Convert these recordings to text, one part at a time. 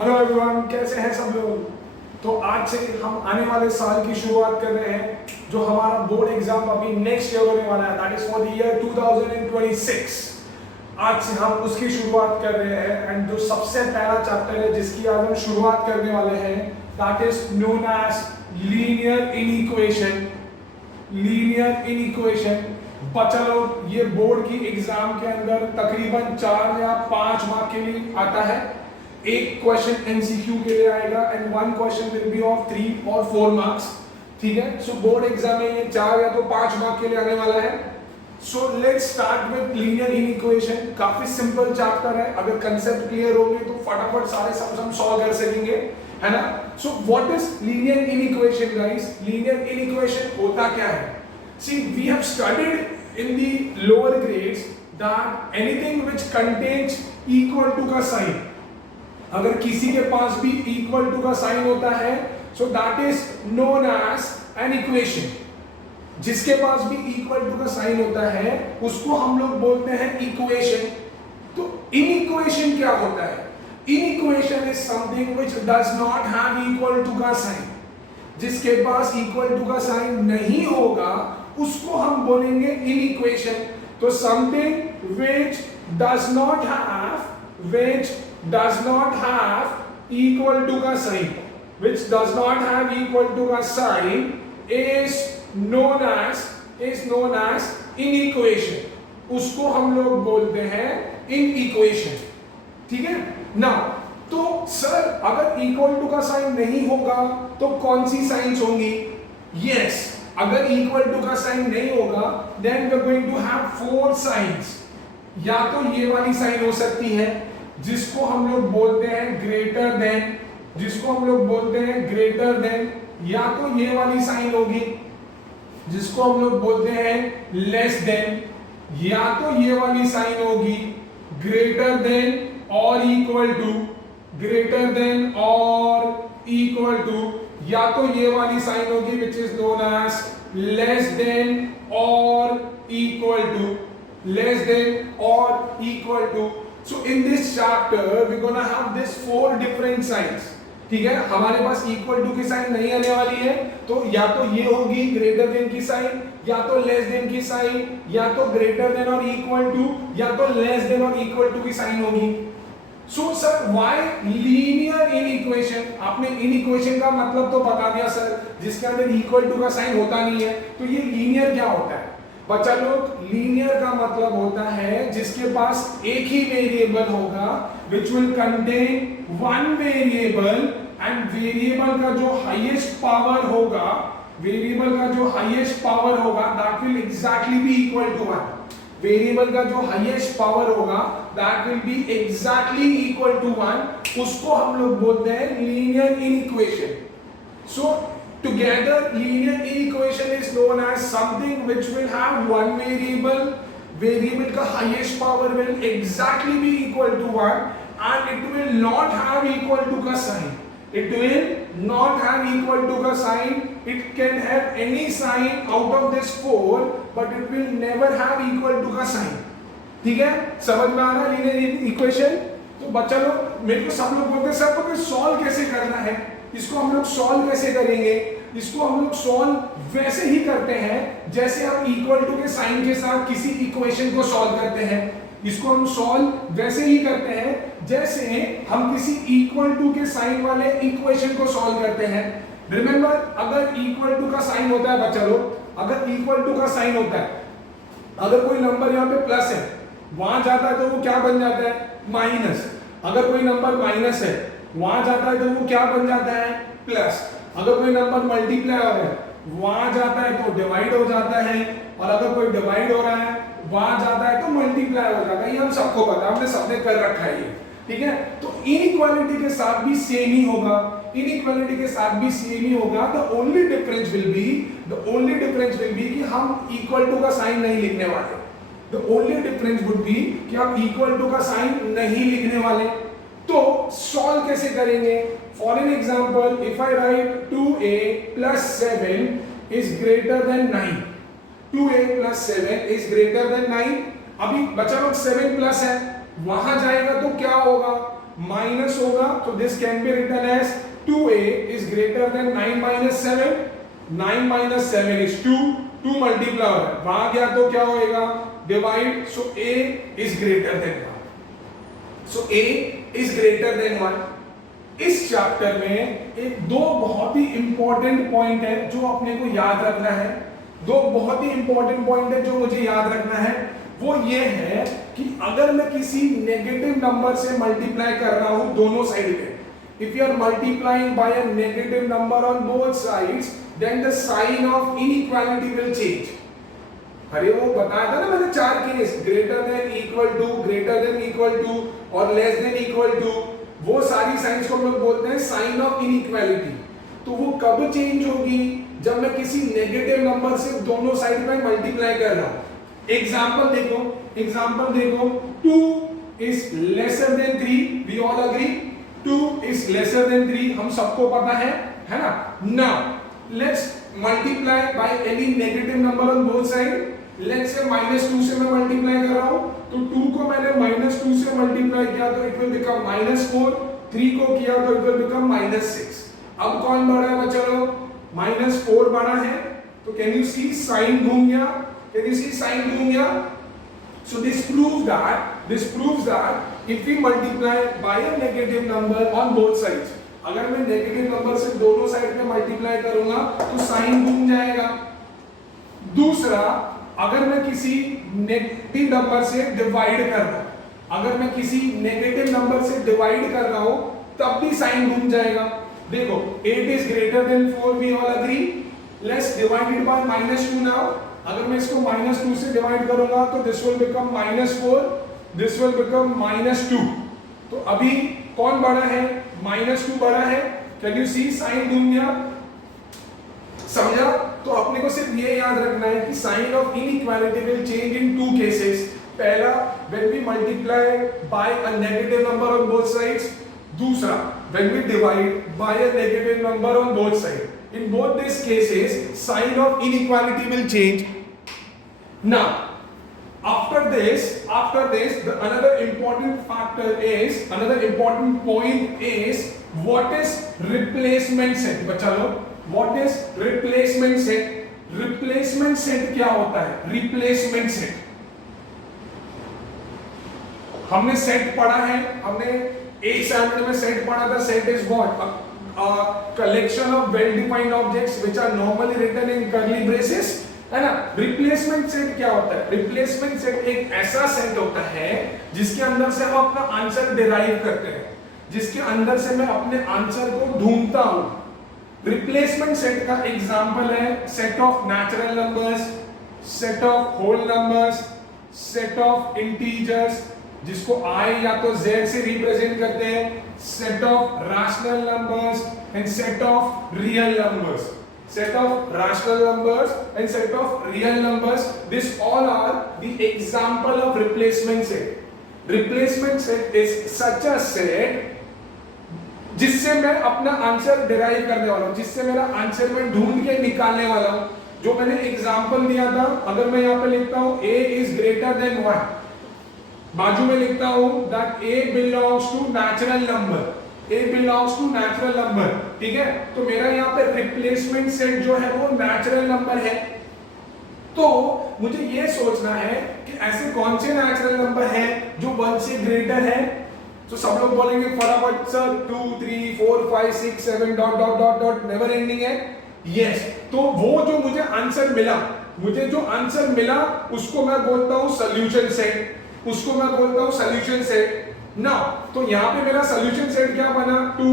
Hello everyone, कैसे हैं सब लोग। तो आज से हम आने वाले साल की शुरुआत कर रहे हैं। जो हमारा बोर्ड एग्जाम अभी नेक्स्ट ईयर होने वाला है, that is for the year 2026। आज से हम उसकी शुरुआत कर रहे हैं एंड जो सबसे पहला चैप्टर है जिसकी आज हम शुरुआत करने वाले हैं, that is known as linear inequation. Linear inequation बच्चा लोग, ये बोर्ड की एग्जाम के अंदर तकरीबन 4 या 5 मार्क के लिए आता है। एक क्वेश्चन एमसीक्यू के लिए आएगा and one question will be of 3 और 4 मार्क्स। ठीक है, सो बोर्ड एग्जाम में ये 4 या तो 5 मार्क के लिए आने वाला है। So let's start with linear inequation. काफी सिंपल चैप्टर है, अगर कंसेप्ट क्लियर हो गए तो फटाफट सारे सम्स हम सॉल्व कर सकेंगे, है ना। So what is linear inequation guys? Linear inequation होता क्या है? See, we have studied in the lower grades that anything which contains equal to का साइन, अगर किसी के पास भी इक्वल टू का साइन होता है, so that is known as an equation. जिसके पास भी इक्वल टू का साइन होता है उसको हम लोग बोलते हैं इक्वेशन। तो इनइक्वेशन क्या होता है? Inequation is something which does not have equal to का साइन। जिसके पास इक्वल टू का साइन नहीं होगा उसको हम बोलेंगे इनइक्वेशन। तो something which does not have equal to का sign, which does not have equal to का sign is known as inequation। उसको हम लोग बोलते हैं inequation। ठीक है ना। तो सर, अगर equal to का साइन नहीं होगा तो कौन सी साइंस होंगी? yes, अगर equal to का साइन नहीं होगा then we are going to have 4 signs। या तो ये वाली साइन हो सकती है जिसको हम लोग बोलते हैं ग्रेटर देन, या तो ये वाली साइन होगी जिसको हम लोग बोलते हैं लेस देन, या तो ये वाली साइन होगी ग्रेटर देन और इक्वल टू, या तो ये वाली साइन होगी which is known as less than और equal to. So in this chapter we're gonna have this 4 different signs। ठीक है, हमारे पास इक्वल टू की साइन नहीं आने वाली है, तो या तो ये होगी ग्रेटर देन की साइन, या तो लेस देन की साइन, या तो ग्रेटर देन और इक्वल टू, या तो लेस देन और इक्वल टू की साइन होगी। So sir, why linear inequation? आपने इनइक्वेशन का मतलब तो बता दिया सर, जिसके अंदर इक्वल टू का साइन होता नहीं है। तो ये लीनियर क्या होता है बच्चा लोग? लीनियर का मतलब होता है जिसके पास एक ही वेरिएबल होगा which will contain one variable and variable का जो हाईएस्ट पावर होगा that will exactly be equal to 1। Variable का जो हाईएस्ट पावर होगा that will be exactly equal to 1, उसको हम लोग बोलते हैं linear inequation. So together linear inequation is known as something which will have one variable का highest power will exactly be equal to 1 and it will not have equal to का sign। it can have any sign out of this 4 but it will never have equal to का sign। ठीक है, समझ में आ रहा है linear equation? तो बच्चा लोग, मेरे को सब लोग बोलते हैं सर तो सॉल्व कैसे करना है, इसको हम लोग सॉल्व कैसे करेंगे? इसको हम लोग सॉल्व वैसे ही करते हैं जैसे हम इक्वल टू के साइन के साथ किसी इक्वेशन को सॉल्व करते हैं। इसको हम सॉल्व वैसे ही करते हैं जैसे हम किसी इक्वल टू के साइन वाले इक्वेशन को सॉल्व करते हैं। रिमेंबर, अगर इक्वल टू का साइन होता है बच्चा लोग, अगर इक्वल टू का साइन होता है, अगर कोई नंबर यहाँ पे प्लस है, वहां जाता है तो वो क्या बन जाता है? माइनस। अगर कोई नंबर माइनस है, वहां जाता है तो वो क्या बन जाता है? प्लस। अगर कोई नंबर मल्टीप्लाई हो रहा है, वहां जाता है तो डिवाइड हो जाता है, और अगर कोई डिवाइड हो रहा है वहां जाता है तो मल्टीप्लाई हो जाता है। ये हम सबको पता है, हमने सबने कर रखा है ये। ठीक है, तो इनइक्वालिटी के साथ भी सेम ही होगा, the only difference will be कि हम इक्वल टू का साइन नहीं लिखने वाले। The only difference would be कि हम इक्वल टू का साइन नहीं लिखने वाले। तो सॉल्व कैसे करेंगे? For an example, if I right 2a plus 7 is greater than 9, 2a plus 7 is greater than 9। अभी बचा लोग 7 प्लस है, वहां जाएगा तो क्या होगा? माइनस होगा तो this can be written as 2a is greater than 9 minus 7, 9 minus 7 is 2, 2 multiply हो रहा है, वहां गया तो क्या होएगा, divide, so a is greater than 1, so a is greater than 1। इस चैप्टर में एक दो बहुत ही इंपॉर्टेंट पॉइंट है जो अपने को याद रखना है, दो बहुत ही इंपॉर्टेंट पॉइंट है जो मुझे याद रखना है, वो ये है कि अगर मैं किसी नेगेटिव नंबर से मल्टीप्लाई कर रहा हूं दोनों साइड पे, if you are multiplying by a negative number on both sides, then the sign of inequality will change। अरे वो बताया था ना मैंने चार case, greater than equal to, greater than equal to और लेस देन इक्वल टू, वो सारी साइंस को हम लोग बोलते हैं साइन ऑफ इनइक्वालिटी। तो वो कब चेंज होगी, जब मैं किसी नेगेटिव नंबर से दोनों साइड में मल्टीप्लाई कर रहा हूं। एग्जांपल देखो, एग्जांपल देखो, 2 is lesser than 3, we all agree 2 is lesser than 3, हम सबको पता है ना। Now let's multiply by any negative number on both side. Let's say -2 से मैं मल्टीप्लाई कर रहा हूं, तो 2 को मैंने -2 से मल्टीप्लाई किया तो इट विल बिकम -4, 3 को किया तो इट विल बिकम -6। अब कौन बड़ा है बच्चा लोग, -4 बड़ा है, तो कैन यू सी साइन घूम गया, कैन यू सी साइन घूम गया। So this proves that if we multiply by a negative number on both sides, अगर मैं नेगेटिव नंबर से दोनों साइड में मल्टीप्लाई करूंगा तो साइन घूम जाएगा। दूसरा, अगर मैं किसी नेगेटिव नंबर से डिवाइड कर रहा हूं, अगर मैं किसी नेगेटिव नंबर से डिवाइड कर रहा हूं तब भी साइन घूम जाएगा। देखो 8 is greater than 4, we all agree, let's divide it by -2 now। अगर मैं इसको -2 से डिवाइड करूंगा तो this will become -4, this will become -2। तो अभी कौन बड़ा है, -2 बड़ा है, कैन यू सी साइन घूम गया, समझा। तो अपने को सिर्फ ये याद रखना है कि sign of inequality will change in 2 cases. पहला, when we multiply by a negative number on both sides. दूसरा, when we divide by a negative number on both side. In both these cases, sign of inequality will change. Now, after this, another important factor is, another important point is, what is replacement set? बच्चा लोग, what is replacement set? Replacement set क्या होता है? Replacement set, हमने set पढ़ा है, हमने एक चैप्टर में सेट पढ़ा था। Set is what? collection of well defined objects which are normally written in curly braces, है ना। रिप्लेसमेंट सेट क्या होता है? रिप्लेसमेंट सेट एक ऐसा सेट होता है जिसके अंदर से हम अपना आंसर डिराइव करते हैं, जिसके अंदर से मैं अपने आंसर को ढूंढता हूं। रिप्लेसमेंट सेट का एग्जांपल है set of natural numbers, set of whole numbers, set of integers जिसको i या तो z से रिप्रेजेंट करते हैं, set of rational numbers and set of real numbers, set of rational numbers and set of real numbers. This all are the example of replacement set. Replacement set is such a set जिससे मैं अपना answer derive करने वाला हूं, जिससे मेरा answer मैं ढूंढ के निकालने वाला हूं। जो मैंने एग्जांपल दिया था, अगर मैं यहाँ पे लिखता हूं a is greater than 1, बाजू में लिखता हूं that a belongs to natural number, a belongs to natural number, ठीक है। तो मेरा यहाँ पे रिप्लेसमेंट सेट जो है वो नेचुरल नंबर है। तो मुझे ये सोचना है कि ऐसे कौन से नेचुरल नंबर हैं जो 1 से ग्रेटर है। तो सब लोग बोलेंगे फटाफट sir 2 3 4 5 6 7 dot dot dot dot never ending है। यस, तो वो जो मुझे आंसर मिला, मुझे जो आंसर मिला उसको मैं बोलता हूं सॉल्यूशन सेट, उसको मैं बोलता हूं सॉल्यूशन सेट। नाउ तो यहाँ पे मेरा सॉल्यूशन सेट क्या बना, 2,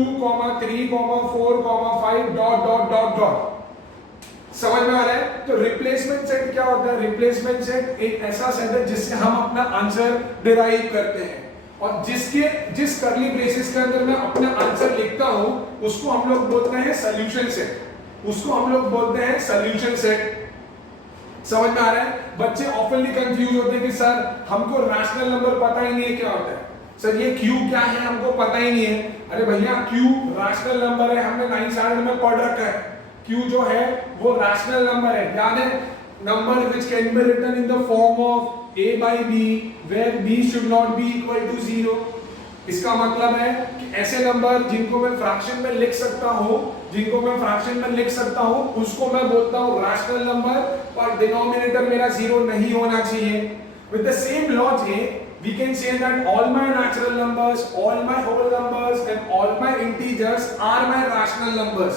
3, 4, 5 डॉट डॉट डॉट डॉट। समझ में आ रहा है? तो रिप्लेसमेंट सेट क्या होता है? रिप्लेसमेंट सेट एक ऐसा सेट है जिससे हम अपना आंसर डिराइव करते हैं, और जिस करली ब्रेसेस के अंदर मैं अपना आंसर लिखता हूं उसको हम लोग बोलते हैं सॉल्यूशन सेट, उसको हम लोग बोलते हैं सॉल्यूशन सेट। समझ में आ रहा है? बच्चे ऑफनली कंफ्यूज होते हैं कि सर हमको रैशनल नंबर पता ही नहीं है क्या होता है, सर ये Q क्या है हमको पता ही नहीं है। अरे भैया Q रैशनल नंबर है, हमने 9th स्टैंडर्ड में पढ़ रखा है। Q जो है वो रैशनल नंबर है, याद है? Number which can be written in the form of a by b where b should not be equal to 0। इसका मतलब है कि ऐसे नंबर जिनको मैं फ्रैक्शन में लिख सकता हूं, उसको मैं बोलता हूं रैशनल नंबर, पर डिनोमिनेटर मेरा जीरो नहीं होना चाहिए। With the same logic we can say that all my natural numbers, all my whole numbers and all my integers are my rational numbers।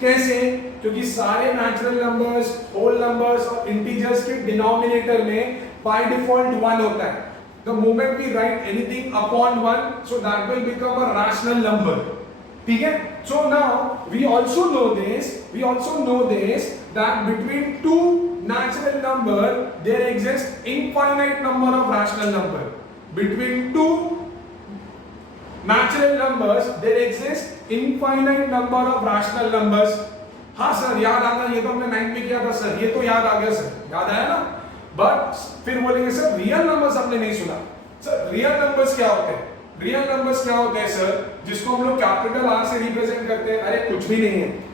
कैसे? क्योंकि सारे natural numbers, whole numbers और integers के denominator में by default 1 होता है। The moment we write anything upon 1, so that will become a rational number। ठीक है? So now we also know this that between two natural number there exists infinite number of rational number। Between two natural numbers there exists infinite number of rational numbers। हाँ sir याद आता, ये तो हमने 9 में किया था सर, ये तो याद आ गया सर, याद आया ना। बट फिर बोलेंगे सर रियल नंबर्स हमने नहीं सुना। सर रियल नंबर्स क्या होते हैं? रियल नंबर्स क्या होते हैं सर? जिसको हम लोग कैपिटल आर से रिप्रेजेंट करते हैं। अरे कुछ भी नहीं है।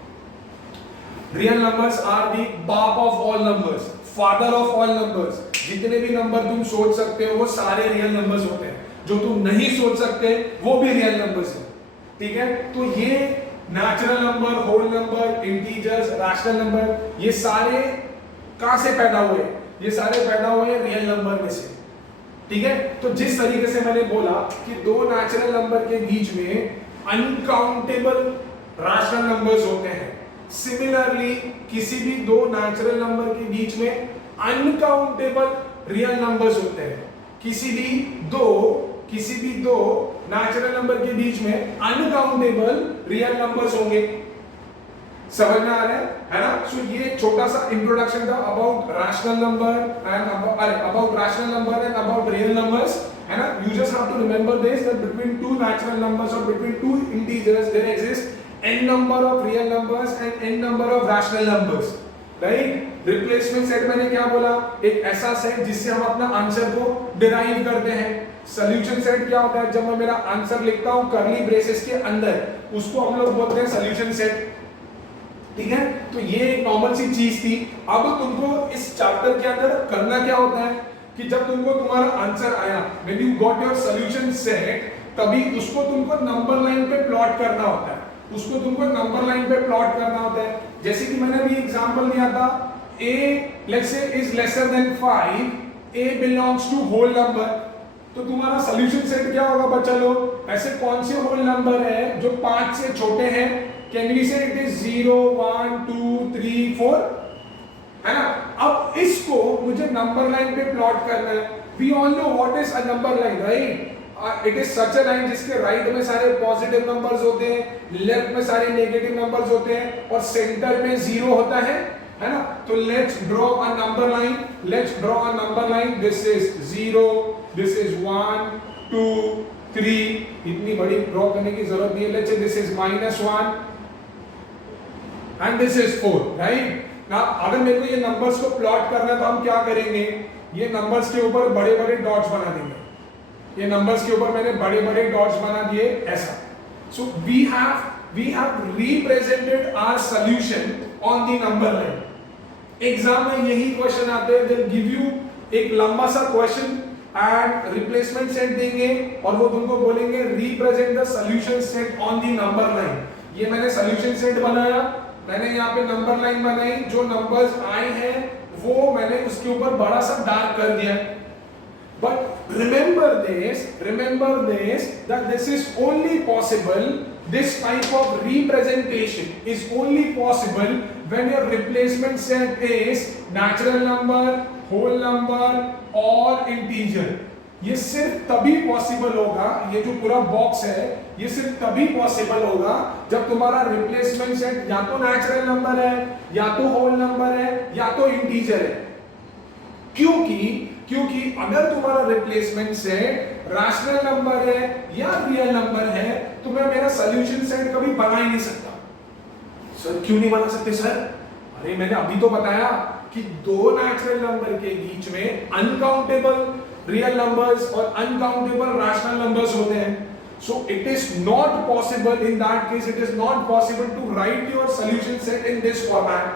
रियल नंबर्स आर दी बाप of all numbers, father of all numbers. जितने भी नंबर तुम सोच सकते हो वो सारे रियल नंबर्स होते हैं। जो तुम नहीं सोच सकते वो भी रियल नंबर्स हैं। ठीक है? तो ये natural number, whole number, integers, rational number, ये सारे कहां से पैदा हुए? ये सारे पैदा हुए रियल नंबर में से। ठीक है? तो जिस तरीके से मैंने बोला कि दो नेचुरल नंबर के बीच में अनकाउंटेबल रैशनल नंबर्स होते हैं, सिमिलरली किसी भी दो नेचुरल नंबर के बीच में अनकाउंटेबल रियल नंबर्स होते हैं। किसी भी दो नेचुरल नंबर के बीच में अनकाउंटेबल रियल नंबर्स होंगे। समझ में आ रहा है ना? सो ये छोटा सा इंट्रोडक्शन था about rational number and about real numbers, है ना? You just have to remember this that between two natural numbers और between two integers there exist n number of real numbers and n number of rational numbers। Right? Replacement set मैंने क्या बोला? एक ऐसा set जिससे हम अपना answer को डिराइव करते हैं। सॉल्यूशन सेट क्या होता है? जब मैं मेरा आंसर लिखता हूं कर्ली ब्रेसेस के अंदर, उसको हम लोग बोलते हैं सॉल्यूशन सेट। ठीक है? तो ये एक नॉर्मल सी चीज थी। अब तुमको इस चैप्टर के अंदर करना क्या होता है कि जब तुमको तुम्हारा आंसर आया, when you got your solution set, तभी उसको तुमको नंबर लाइन पे प्लॉट करना होता है। जैसे कि मैंने अभी एग्जांपल दिया था, a let's say is lesser than 5, a belongs to whole number। तो तुम्हारा सॉल्यूशन सेट क्या होगा बच्चा लोग? ऐसे कौन से होल नंबर है जो 5 से छोटे हैं? कैन वी से इट इज 0 1 2 3 4, है ना? अब इसको मुझे नंबर लाइन पे प्लॉट करना है। We all know what is a number line, right? It is such a line जिसके राइट में सारे पॉजिटिव नंबर्स होते हैं, लेफ्ट में सारे नेगेटिव नंबर्स होते हैं और सेंटर में जीरो होता है ना? तो let's draw a number line. This is 0, this is 1 2 3। इतनी बड़ी ड्रॉ करने की जरूरत नहीं है। Let's say this is -1 and this is 4, right? Now अगर मेरे को ये नंबर्स को प्लॉट करना है तो हम क्या करेंगे? ये नंबर्स के ऊपर बड़े-बड़े डॉट्स बना देंगे। ये नंबर्स के ऊपर मैंने बड़े-बड़े डॉट्स बना दिए ऐसा। So we have represented our solution on the number line. Exam में यही क्वेश्चन आते हैं। दे विल गिव यू एक लंबा सा क्वेश्चन एंड रिप्लेसमेंट सेट देंगे और वो तुमको बोलेंगे represent the solution set on the number line. ये मैंने सॉल्यूशन सेट बनाया, मैंने यहाँ पे नंबर लाइन बनाई, जो नंबर्स आए हैं वो मैंने उसके ऊपर बड़ा सा डार्क कर दिया। But remember this that this is only possible, this type of representation is only possible when your replacement set is natural number, whole number or integer। ये सिर्फ तभी पॉसिबल होगा, ये जो पूरा बॉक्स है ये सिर्फ तभी पॉसिबल होगा जब तुम्हारा रिप्लेसमेंट सेट या तो नेचुरल नंबर है, या तो होल नंबर है, या तो इंटीजर है। क्योंकि अगर तुम्हारा रिप्लेसमेंट सेट रैशनल नंबर है या रियल नंबर है तो मैं मेरा सॉल्यूशन सेट कभी बना ही नहीं सकता। सर क्यों नहीं बना सकते सर? अरे मैंने अभी तो बताया कि दो नेचुरल नंबर के बीच में अनकाउंटेबल रियल नंबर्स और अनकाउंटेबल रैशनल नंबर्स होते हैं। So it is not possible, in that case it is not possible to write your solution set in this format।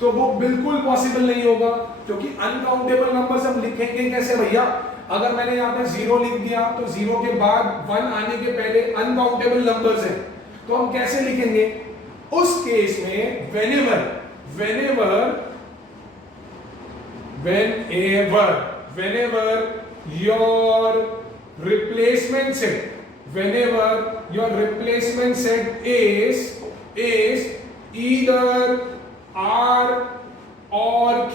तो वो बिल्कुल पॉसिबल नहीं होगा क्योंकि अनकाउंटेबल नंबर्स हम लिखेंगे कैसे भैया? अगर मैंने यहाँ पे 0 लिख दिया तो 0 के बाद 1 आने के पहले अनकाउंटेबल नंबर्स हैं, तो हम कैसे लिखेंगे? उस केस में whenever your replacement set is either R और Q,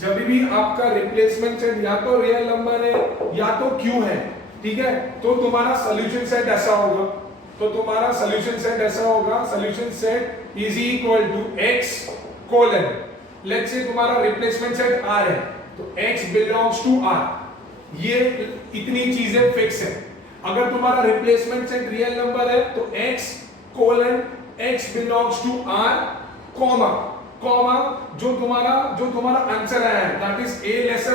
जब भी आपका रिप्लेसमेंट सेट या तो रियल नंबर है या तो Q है, ठीक है, तो तुम्हारा सॉल्यूशन सेट ऐसा होगा, solution set is equal to x colon, let's say तुम्हारा रिप्लेसमेंट सेट R है तो x बिलोंग्स टू R, ये इतनी चीजें फिक्स है। अगर तुम्हारा रिप्लेसमेंट सेट रियल नंबर है तो x colon x belongs to R comma जो तुम्हारा आंसर आया है that is a lesser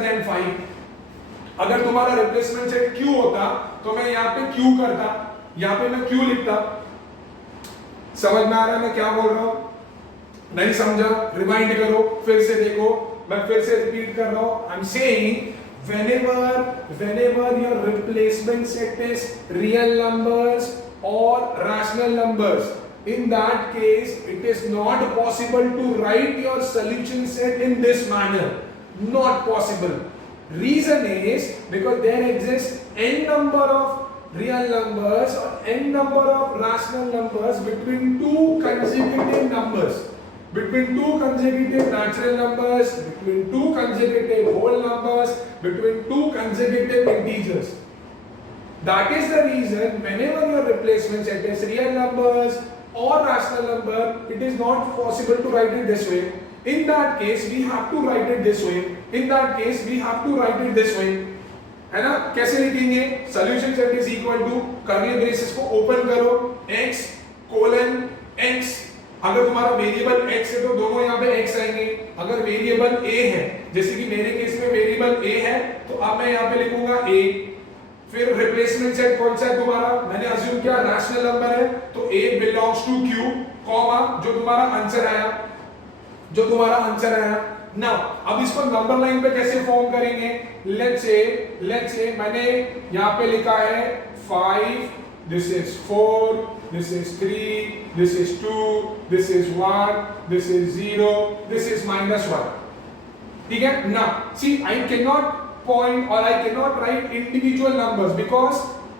than 5। अगर तुम्हारा रिप्लेसमेंट सेट q होता तो मैं यहाँ पे q करता, यहाँ पे मैं q लिखता। समझ में आ रहा है मैं क्या बोल रहा हूं? नहीं समझा? रिमाइंड करो, फिर से देखो, मैं फिर से रिपीट कर रहा हूं। I am saying whenever your replacement set is real numbers or rational numbers, in that case it is not possible to write your solution set in this manner. Not possible. Reason is because there exists n number of real numbers or n number of rational numbers between two consecutive numbers, between two consecutive natural numbers, between two consecutive whole numbers, between two consecutive integers. That is the reason whenever your replacement set is real numbers or rational number, it is not possible to write it this way. In that case we have to write it this way. है ना? कैसे लिखेंगे? Solution set is equal to curly braces को open करो x colon x। अगर तुम्हारा variable x है तो दोनों यहाँ पे x आएंगे। अगर वेरिएबल a है, जैसे कि मेरे केस में वेरिएबल a है, तो अब मैं यहाँ पे लिखूंगा a। फिर रिप्लेसमेंट सेट कौन सा है तुम्हारा? मैंने अज्यूम किया रैशनल नंबर है तो a belongs to q comma जो तुम्हारा आंसर आया। नाउ अब इसको नंबर लाइन पे कैसे फॉर्म करेंगे? लेट्स से मैंने यहाँ पे लिखा है 5, this is 4, this is 3, this is 2, this is 1, this is 0, this is -1। ठीक है ना? See I can not point or I cannot write individual numbers because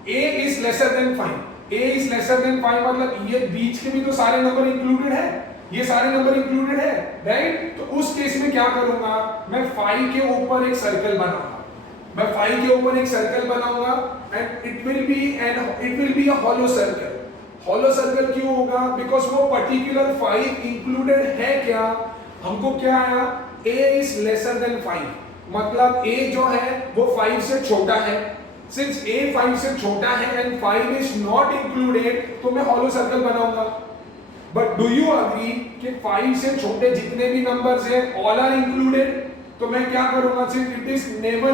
a is lesser than 5. a is lesser than 5 मतलब ये बीच के भी तो सारे number included है, ये सारे नंबर इंक्लूडेड है, राइट? तो उस केस में क्या करूंगा? मैं 5 के ऊपर एक सर्कल बनाऊंगा, and it will be a hollow circle. क्यों होगा? बिकॉज वो पर्टिकुलर 5 इंक्लूडेड है क्या? हमको क्या आया? a is lesser than 5 मतलब a जो है वो 5 से छोटा है। सिंस a 5 से छोटा है एंड 5 इज नॉट इंक्लूडेड, तो मैं हॉलो सर्कल बनाऊंगा। बट डू यू अग्री कि 5 से छोटे जितने भी नंबर्स हैं ऑल आर इंक्लूडेड? तो मैं क्या करूंगा? Since it is never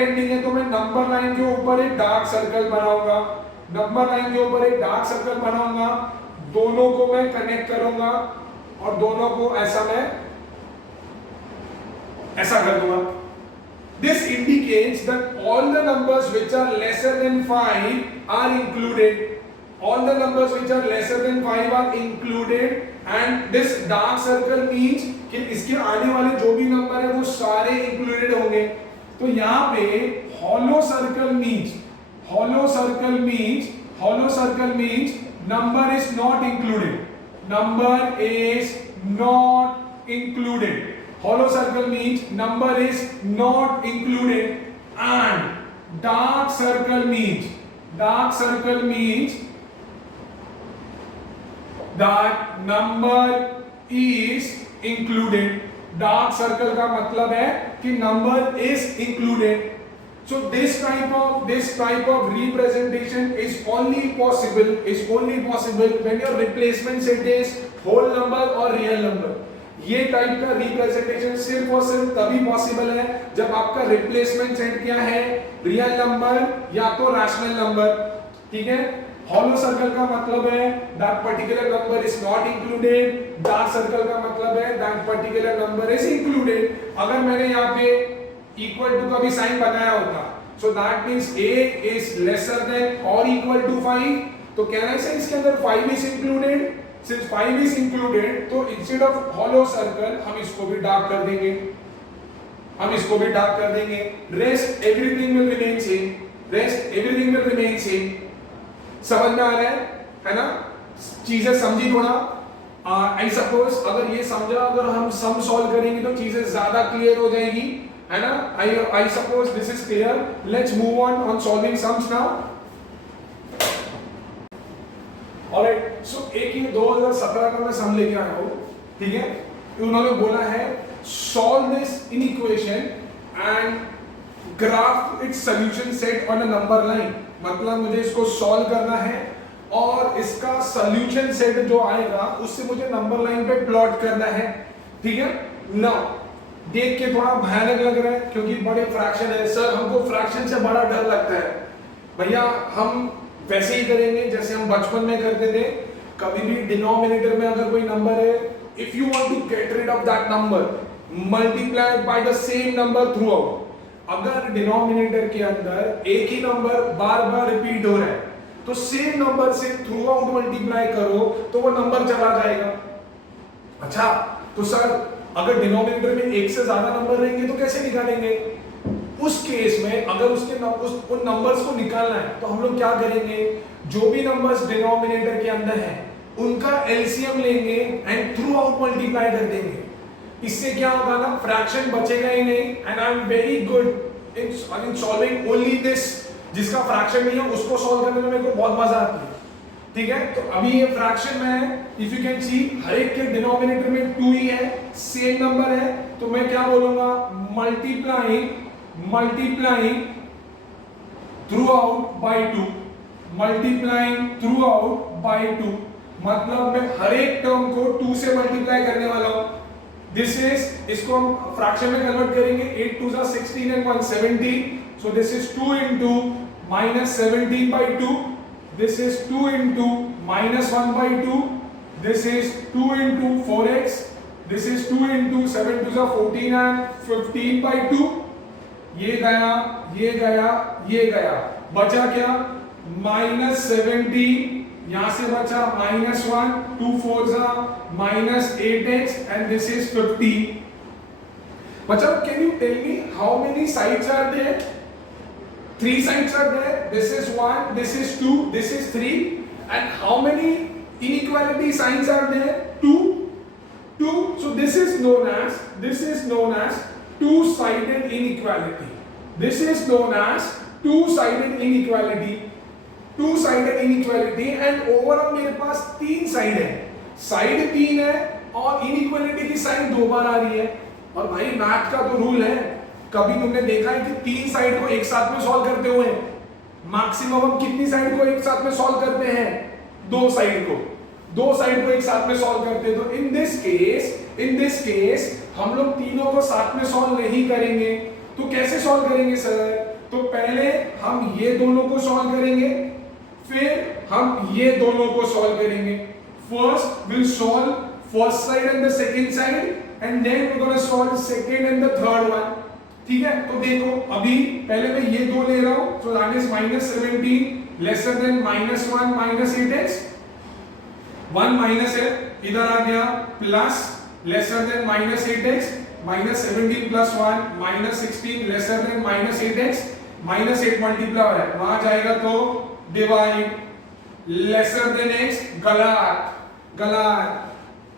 ending है तो मैं नंबर लाइन के ऊपर एक डार्क सर्कल बनाऊंगा, दोनों को मैं कनेक्ट करूंगा और दोनों को ऐसा कर दूंगा। This indicates that all the numbers which are lesser than 5 are included. All the numbers which are lesser than 5 are included, and this dark circle means कि इसके आने वाले जो भी नंबर है वो सारे included होंगे। तो यहाँ पे hollow circle means number is not included. Hollow circle means number is not included, and dark circle means that number is included. Dark circle का मतलब है कि number is included. So this type of representation is only possible when your replacement set is whole number or real number. ये type का representation सिर्फ और सिर्फ तभी पॉसिबल है जब आपका रिप्लेसमेंट सेट क्या है? रियल नंबर या तो रैशनल नंबर। ठीक है? हॉलो सर्कल का मतलब है that particular number is not included, dark circle का मतलब है that particular number is included. अगर मैंने यहाँ पे इक्वल टू का भी साइन बनाया होता, so that means a is lesser then और इक्वल टू 5, तो कैन आई से इसके अंदर 5 is included. Since 5 is included तो इंस्टेड ऑफ हॉलो सर्कल हम इसको भी डार्क कर देंगे, हम इसको भी डार्क कर देंगे। Rest everything will remain same, rest everything will remain same. समझ में आ रहा है ना? चीजें समझी थोड़ा। आई सपोज अगर ये समझा, अगर हम सम सॉल्व करेंगे तो चीजें ज्यादा क्लियर हो जाएगी, है ना? I suppose this is clear. Let's move on solving sums now. Alright, so एक ये 2017 का मैं सम लेके आया हूं, ठीक है? उन्होंने बोला है solve this inequation and graph its solution set on a number line। मतलब मुझे इसको सॉल्व करना है और इसका सॉल्यूशन सेट जो आएगा उससे मुझे नंबर लाइन पे प्लॉट करना है, ठीक है? नाउ देख के थोड़ा भयानक लग रहा है क्योंकि बड़े फ्रैक्शन है। सर हमको फ्रैक्शन से बड़ा डर लगता है। भैया हम वैसे ही करेंगे जैसे हम बचपन में करते थे। कभी भी डिनोमिनेटर में अगर कोई नंबर है, if you want to get rid of that number, multiply by the same number throughout. अगर डिनोमिनेटर के अंदर एक ही नंबर बार बार रिपीट हो रहा है तो सेम नंबर से थ्रू आउट मल्टीप्लाई करो तो वो नंबर चला जाएगा। अच्छा, तो सर अगर डिनोमिनेटर में एक से ज्यादा नंबर रहेंगे तो कैसे निकालेंगे? उस केस में अगर उन नंबर्स को निकालना है तो हम लोग क्या करेंगे? जो भी नंबर्स डिनोमिनेटर के अंदर है उनका एलसीएम लेंगे एंड थ्रू आउट मल्टीप्लाई कर देंगे। इससे क्या होगा ना, फ्रैक्शन बचेगा ही नहीं। And I am very good in solving only this. जिसका फ्रैक्शन नहीं है उसको सॉल्व करने में मेरे को बहुत मजा आती है, ठीक है? तो अभी ये फ्रैक्शन में है, इफ यू कैन सी हर एक के डिनोमिनेटर में 2 ही है, सेम नंबर है, तो मैं क्या बोलूंगा? Multiplying through out by 2, multiplying through out by 2। मतलब मैं हर एक टर्म को 2 से मल्टीप्लाई करने वाला हूं। दिस इज, इसको हम फ्रैक्शन में कन्वर्ट करेंगे। 8 2 जा 16 and 1 17, so this is 2 into minus 17 by 2, this is 2 into minus 1 by 2, this is 2 into 4x, this is 2 into 7 2 जा 14 and 15 by 2। ये गया, ये गया, ये गया, बचा क्या? minus 17, यहां से बचा minus 1, 2 4 जा minus 8x and this is 15। मतलब can you tell me how many sides are there? 3 sides are there. This is 1, this is 2, this is 3, and how many inequality signs are there? 2, 2. So this is known as two-sided inequality. This is known as two-sided inequality. To-sided inequality and overall मेरे पास 3 side है, side 3 है और inequality की side 2 बार आ रही है। और भाई math का तो रूल है, कभी तुमने देखा है कि 3 साइड को एक साथ में सॉल्व करते हुए? मैक्सिमम हम कितनी साइड को एक साथ में सॉल्व करते हैं? 2 साइड को एक साथ में सॉल्व करते हैं। तो इन दिस केस हम लोग तीनों को साथ में सॉल्व नहीं करेंगे। तो कैसे सॉल्व करेंगे सर? तो पहले हम ये दोनों को सॉल्व करेंगे, फिर हम ये दोनों को सॉल्व करेंगे। First will solve first side and the second side and then we gonna solve second and the third one, ठीक है? तो देखो अभी पहले मैं ये 2 ले रहा हूं, सो that is -17 lesser than -1 -8x। 1 minus है, इधर आ गया plus lesser than -8x, -17 plus 1 -16 lesser than -8x, -8 multiply हो रहा है, वहां जाएगा तो डिवाइड, लेसर देन x, गलत।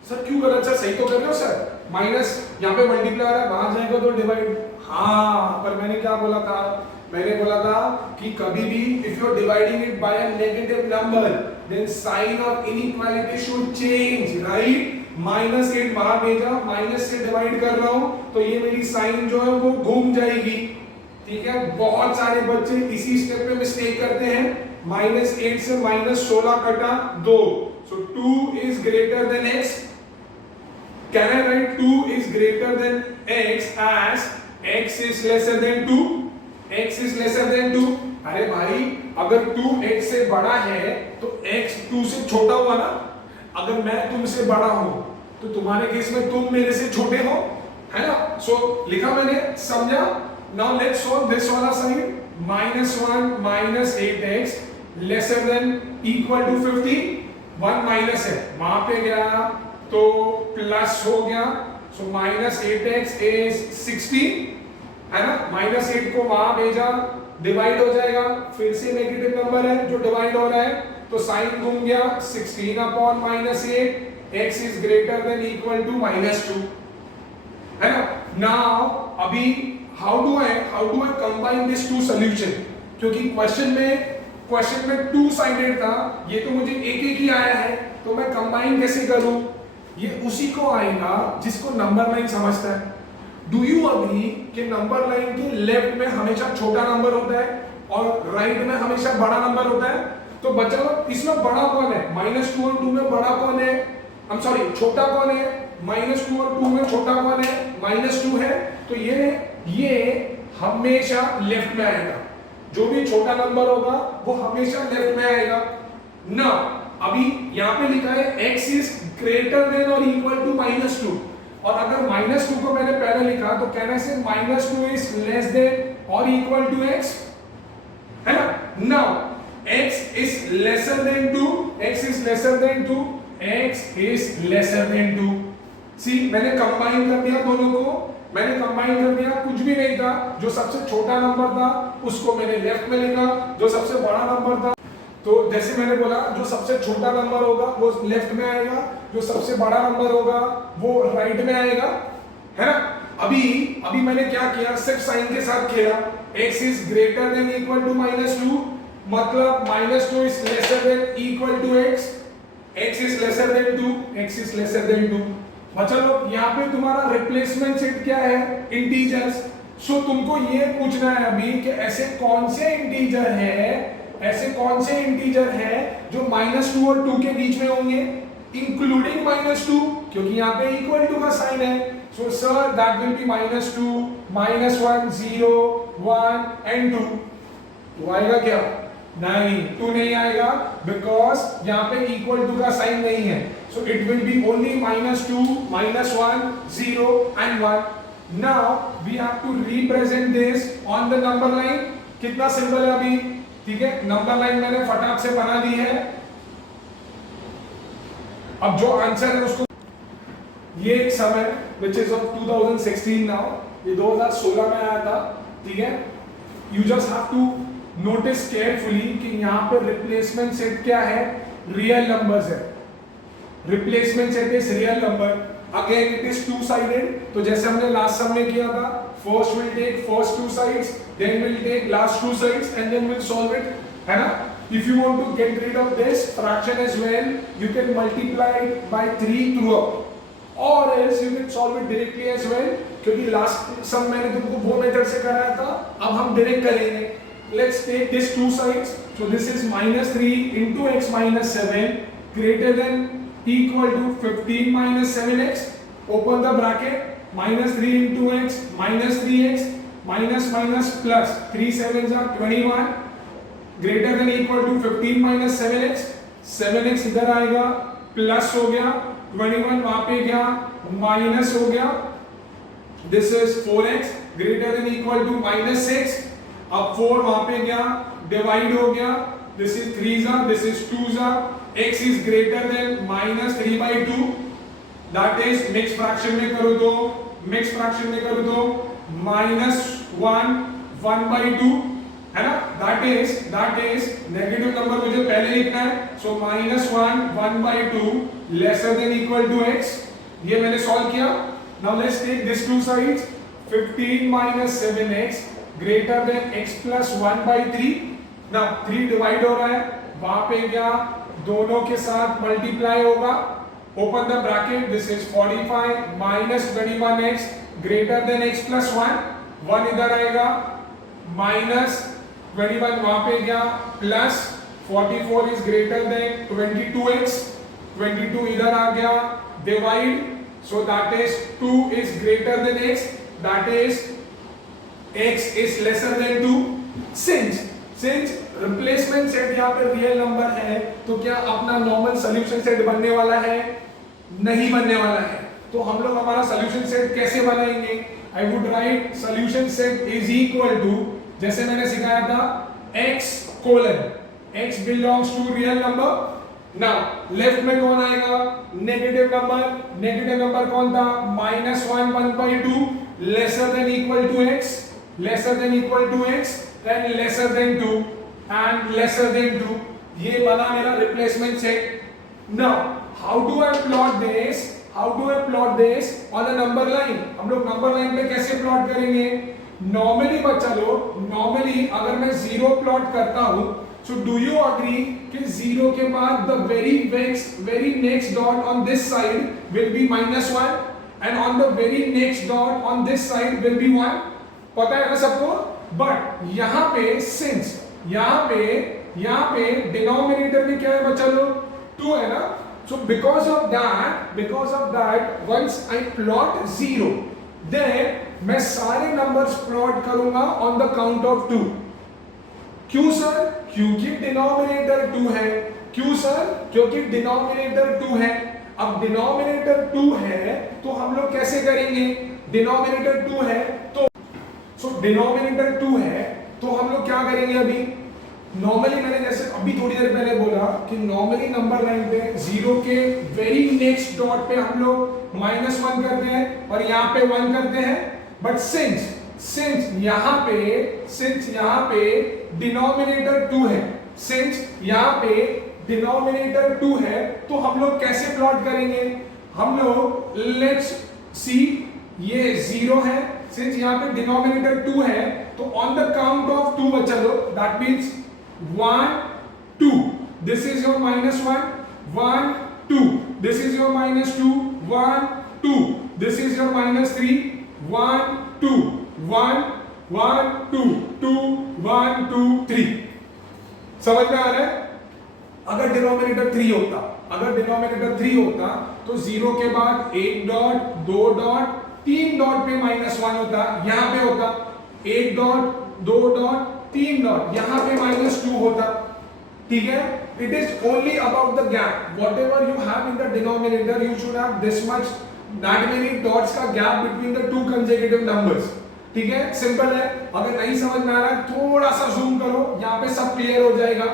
सर क्यों गलत? सर सही तो कर रहे हो सर, माइनस यहाँ पे मल्टीप्लाई हो रहा है, वहां जाएगा तो डिवाइड। हाँ, पर मैंने क्या बोला था? मैंने बोला था कि कभी भी if you are dividing it by a negative number then sign of inequality should change, right? -8 वहां भेजा, माइनस से डिवाइड कर रहा हूं तो ये मेरी साइन जो है वो घूम जाएगी, ठीक है? बहुत सारे बच्चे इसी स्टेप पे मिस्टेक करते हैं। -8 से -16 कटा 2, so 2 is greater than x. Can I write 2 is greater than x as x is lesser than 2? x is lesser than 2। अरे भाई अगर 2x से बड़ा है तो x 2 से छोटा हुआ ना। अगर मैं तुमसे बड़ा हूं तो तुम्हारे केस में तुम मेरे से छोटे हो, है ना। सो लिखा मैंने, समझा। नाउ लेट्स सॉल्व दिस वाला side. -1 minus 8x lesser than equal to 50। 1 minus है, वहां पे गया तो प्लस हो गया। सो -8x इज 16, है ना। -8 को वहां भेजा, डिवाइड हो जाएगा, फिर से नेगेटिव नंबर है जो डिवाइड हो रहा है, तो साइन घूम गया। 16 upon -8, x is greater than equal to -2, है ना। नाउ अभी how do I combine this two solution, क्योंकि क्वेश्चन में टू साइडेड था, ये तो मुझे एक ही आया है, तो मैं कंबाइन कैसे करूं। ये उसी को आएगा जिसको नंबर लाइन समझता है। डू यू अग्री कि नंबर लाइन के लेफ्ट में हमेशा छोटा नंबर होता है और राइट में हमेशा बड़ा नंबर होता है। तो बच्चों इसमें बड़ा कौन है? -2 और 2 में बड़ा कौन है? छोटा कौन है? -2 और 2 में छोटा कौन है? -2 है। तो ये हमेशा लेफ्ट में आएगा। जो भी छोटा नंबर होगा वो हमेशा लेफ्ट में आएगा ना। अभी यहाँ पे लिखा है x इज ग्रेटर देन और इक्वल टू -2, और अगर -2 को मैंने पहले लिखा तो कहने से -2 इज लेस देन और इक्वल टू x, है ना। Now x is lesser than 2, x is lesser than 2, x is lesser than 2। सी, मैंने कंबाइन कर दिया दोनों को, कुछ भी नहीं था। जो सबसे छोटा नंबर था उसको मैंने लेफ्ट में लिखा, जो सबसे बड़ा नंबर था, तो जैसे मैंने बोला जो सबसे छोटा नंबर होगा वो लेफ्ट में आएगा, जो सबसे बड़ा नंबर होगा वो राइट में आएगा, है ना। अभी मैंने क्या किया, सिर्फ साइन के साथ खेला। x is greater than equal to -2, मतलब -2 is lesser than equal to x, x is lesser than 2, x is lesser than 2। चलो यहाँ पे तुम्हारा रिप्लेसमेंट सेट क्या है? इंटीजर्स। सो तुमको ये पूछना है अभी कि ऐसे कौन से इंटीजर है जो -2 और 2 के बीच में होंगे, इंक्लूडिंग -2, क्योंकि यहाँ पे इक्वल टू का साइन है। So sir that will be -2, -1, 0, 1 and 2। तो आएगा क्या? नहीं, 2 नहीं आएगा, बिकॉज यहाँ पे इक्वल टू का साइन नहीं है। So it will be only -2, -1, 0 and 1. Now we have to represent this on the number line. कितना सिंपल है अभी, ठीक है। नंबर लाइन मैंने फटाक से बना दी है। अब जो आंसर है उसको, ये एक सम है which is of 2016 now, ये 2016 में आया था, ठीक है। You just have to notice carefully कि यहाँ पे रिप्लेसमेंट सेट क्या है? रियल नंबर्स है। Replacement set is real number, again it is two sided. तो जैसे हमने लास्ट सम में किया था, first will take first two sides, then will take last two sides and then will solve it, है ना। If you want to get rid of this fraction as well, you can multiply it by 3 throughout, और else you can solve it directly as well, क्योंकि last सम मैंने तुमको वो method से कराया था, अब हम डायरेक्ट करेंगे। Let's take this two sides. So this is -3 into x - 7 greater than equal to 15 minus 7x, open the bracket, -3 into x minus 3x minus plus 3 7s are 21 greater than equal to 15 minus 7x, 7x इधर आएगा, plus हो गया, 21 वहां पे गया, minus हो गया, this is 4x greater than equal to -6, अब 4 वहां पे गया, डिवाइड हो गया, this is 3s are, this is 2s are, x is greater than -3/2, that is mix fraction में करो तो -1 1/2, है ना। that is नेगेटिव नंबर मुझे पहले लिखना है, so -1 1/2 lesser than equal to x। ये मैंने सॉल्व किया। now let's take this two sides, 15 minus 7x greater than x plus 1/3। now 3 divide हो रहा है, वहां पे क्या, दोनों के साथ मल्टीप्लाई होगा, open the bracket, this is 45 minus 21x greater than x plus 1, 1 इधर आएगा, minus 21 वहां पे गया, plus 44 is greater than 22x, 22 इधर आ गया, divide, so that is 2 is greater than x, that is x is lesser than 2। since replacement set यहाँ पे real number है, तो क्या अपना नॉर्मल सोल्यूशन सेट बनने वाला है? नहीं बनने वाला है। तो हम लोग हमारा सोल्यूशन सेट कैसे बनाएंगे? I would write solution set is equal to, जैसे मैंने सिखाया था, x colon x belongs to real number. Now left में कौन आएगा? Negative number. नेगेटिव नंबर कौन था? -1 1/2 lesser than equal to x, lesser than equal to x, then lesser than 2 and lesser than 2। ये बना मेरा replacement set. Now how do I plot this? How do I plot this on a number line? हम लोग number line पे कैसे plot करेंगे? Normally बच्चा लोग, नॉर्मली अगर मैं 0 प्लॉट करता हूं, so do you agree कि 0 के बाद the very next dot on this side will be -1 and on the very next dot on this side will be 1? पता है ना सबको? बट यहाँ पे since यहाँ पे डिनोमिनेटर में क्या है बच्चा लोग? 2 है ना? So because of that once I plot 0, then मैं सारे नंबर्स प्लॉट करूंगा ऑन द काउंट ऑफ 2। क्यों सर? क्योंकि डिनोमिनेटर 2 है। क्यों सर? क्योंकि डिनोमिनेटर 2 है। अब डिनोमिनेटर 2 है तो हम लोग कैसे करेंगे? डिनोमिनेटर 2 है तो डिनोमिनेटर 2 है तो हम लोग क्या करेंगे? अभी नॉर्मली मैंने जैसे अभी थोड़ी देर पहले बोला कि नॉर्मली नंबर लाइन पे 0 के वेरी नेक्स्ट डॉट पे हम लोग -1 करते हैं और यहाँ पे 1 करते हैं। बट सिंस यहाँ पे डिनोमिनेटर 2 है, सिंस यहाँ पे डिनोमिनेटर 2 है तो हम लोग कैसे प्लॉट करेंगे? हम लोग लेट्स सी, ये 0 है, सिंस यहाँ पे डिनोमिनेटर 2 है तो ऑन द काउंट ऑफ 2 बच्चा लो, that means 1 2, this is your -1 1 2, this is your -2 1 2, this is your -3 1 2 1 1 2 2 1 2 3। समझ में आ रहा है? अगर डिनोमिनेटर 3 होता तो 0 के बाद 1 डॉट 2 डॉट 3 डॉट पे -1 होता, यहां पे होता 1 डॉट 2 डॉट 3 डॉट, यहां पे -2 होता। ठीक है? It is only about the gap. Whatever you have in the denominator you should have this much, that many dots का gap between the two consecutive numbers. ठीक है? सिंपल है। अगर नहीं समझ में आ रहा है थोड़ा सा जूम करो, यहां पे सब क्लियर हो जाएगा,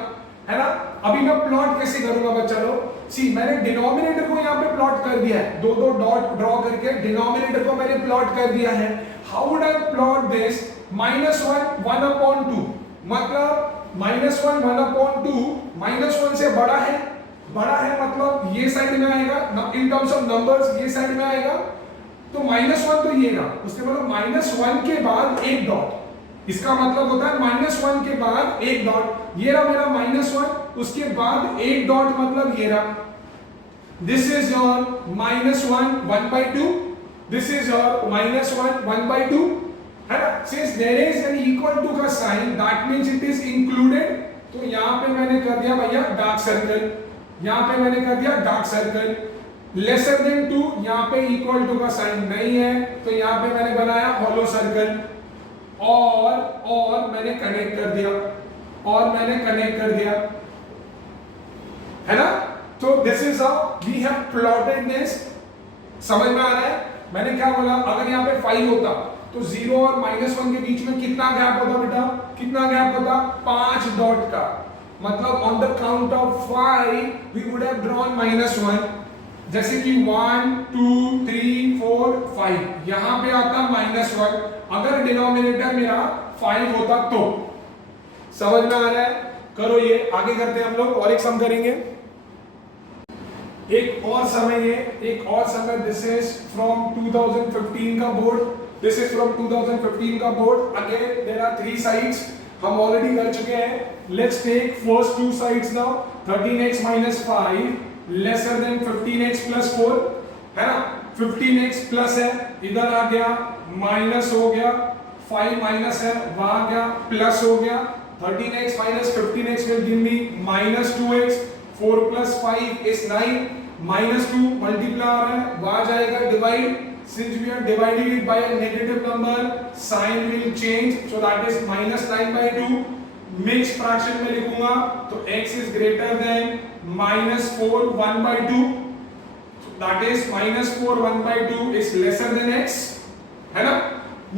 है ना? अभी मैं प्लॉट कैसे करूंगा बच्चा लोग? सी, मैंने डिनोमिनेटर को यहाँ पे प्लॉट कर दिया है, 2 डॉट ड्रॉ करके डिनोमिनेटर को मैंने प्लॉट कर दिया है। How would I plot this? -1 1/2, मतलब -1 1/2 -1 से बड़ा है मतलब ये साइड में आएगा, इन टर्म्स ऑफ नंबर्स ये साइड में आएगा, तो -1 तो ये ना, उसके मतलब -1 के बाद 1 डॉट, इसका मतलब होता है -1 के बाद 1 डॉट, ये रहा मेरा -1, उसके बाद 1 डॉट मतलब ये रहा। This is your -1 1/2, this is your -1 1/2, है ना? Since there is an equal to का sign, that means it is included, तो यहाँ पे मैंने कर दिया भैया डार्क सर्कल, यहाँ पे मैंने कर दिया डार्क सर्कल। लेसर देन 2, यहाँ पे इक्वल टू का साइन नहीं है तो यहाँ पे मैंने बनाया हॉलो सर्कल और मैंने कनेक्ट कर दिया, है ना? तो this is how we have plotted this. समझ में आ रहा है? मैंने क्या बोला? अगर यहाँ पे 5 होता तो 0 और -1 के बीच में कितना गैप होता बेटा? कितना गैप होता? 5 डॉट का, मतलब on the count of 5 we would have drawn -1, जैसे कि 1 2 3 4 5, यहां पे आता -1 अगर डिनोमिनेटर मेरा 5 होता तो। समझ में आ रहा है? करो, ये आगे करते हैं हम लोग, और एक सम करेंगे, एक और समय दिस इज फ्रॉम 2015 का बोर्ड, दिस इज फ्रॉम 2015 का board. Again there are 3 sides, हम ऑलरेडी कर चुके हैं। Let's take first 2 sides now. 13x - 5 lesser than 15x + 4, है ना? 15x प्लस है, इधर आ गया माइनस हो गया, 5 माइनस है वहां गया प्लस हो गया। 13x - 15x will give me -2x, 4 + 5 is 9, -2 multiply आ रहा है, वहां जाएगा divide, since we are dividing it by a negative number sign will change, so that is -9/2, mix fraction में लिखूंगा तो x is greater than -4 1/2, that is -4 1/2 is lesser than x, है ना.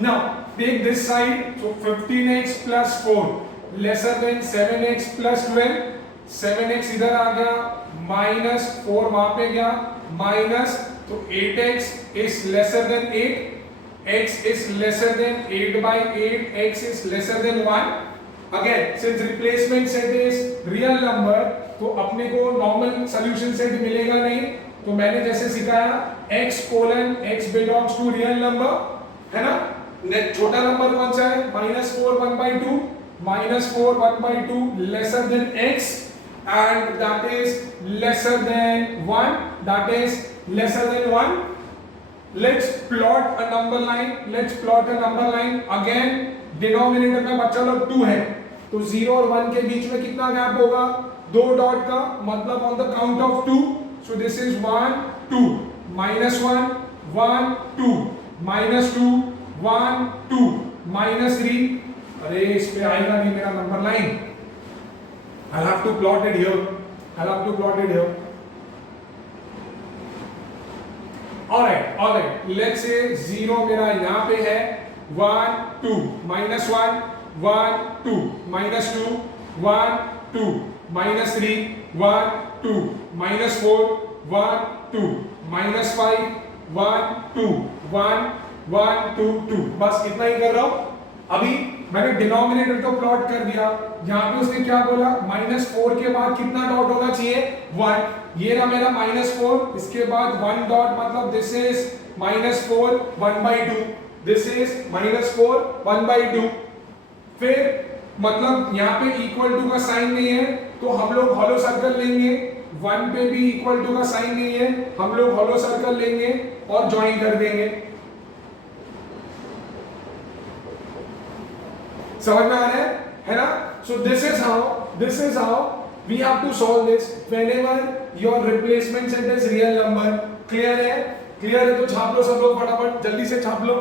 Now take this side, so 15x plus 4 lesser than 7x plus 12, 7x इधर आ गया, -4 वहां पे गया, माइनस, तो 8x is lesser than 8, x is lesser than 8/8, x is lesser than 1. Again, since replacement set is real number, तो अपने को normal solution set मिलेगा नहीं, तो मैंने जैसे सिखाया x colon x belongs to real number, है ना. छोटा नंबर कौन सा है, -4 1/2, -4 1/2 lesser than x, and that is lesser than 1, that is lesser than 1. Let's plot a number line, let's plot a number line. Again denominator में बच्चा लोग 2 है, तो 0 और 1 के बीच में कितना गैप होगा, 2 डॉट का, मतलब on the count of 2, so this is 1 2 -1 1 2 -2 1 2 -3. अरे इस पे आएगा नहीं मेरा number line, I'll have to plot it here. I'll have to plot it here. All right. Let's say 0 मेरा यहाँ पे है, 1 2 -1 1 2 -2 1 2 -3 1 2 -4 1 2 -5 1 2 1 1 2 2. बस इतना ही कर रहा हूँ. अभी मैंने डिनोमिनेटर तो प्लॉट कर दिया, यहाँ पे उसने क्या बोला, -4 के बाद कितना डॉट होना चाहिए, 1. ये रहा मेरा -4, इसके बाद 1 डॉट, मतलब दिस इज -4 1/2, दिस इज -4 1/2. फिर मतलब यहाँ पे इक्वल टू का साइन नहीं है, तो हम लोग हॉलो सर्कल लेंगे. 1 पे भी इक्वल टू का साइन नहीं है, हम लोग हॉलो सर्कल लेंगे और ज्वाइन कर देंगे. समझ में आ रहा है ना. So this is how we have to solve this whenever your replacement set is real number. Clear है तो छाप लो सब लोग, फटाफट जल्दी से छाप लो.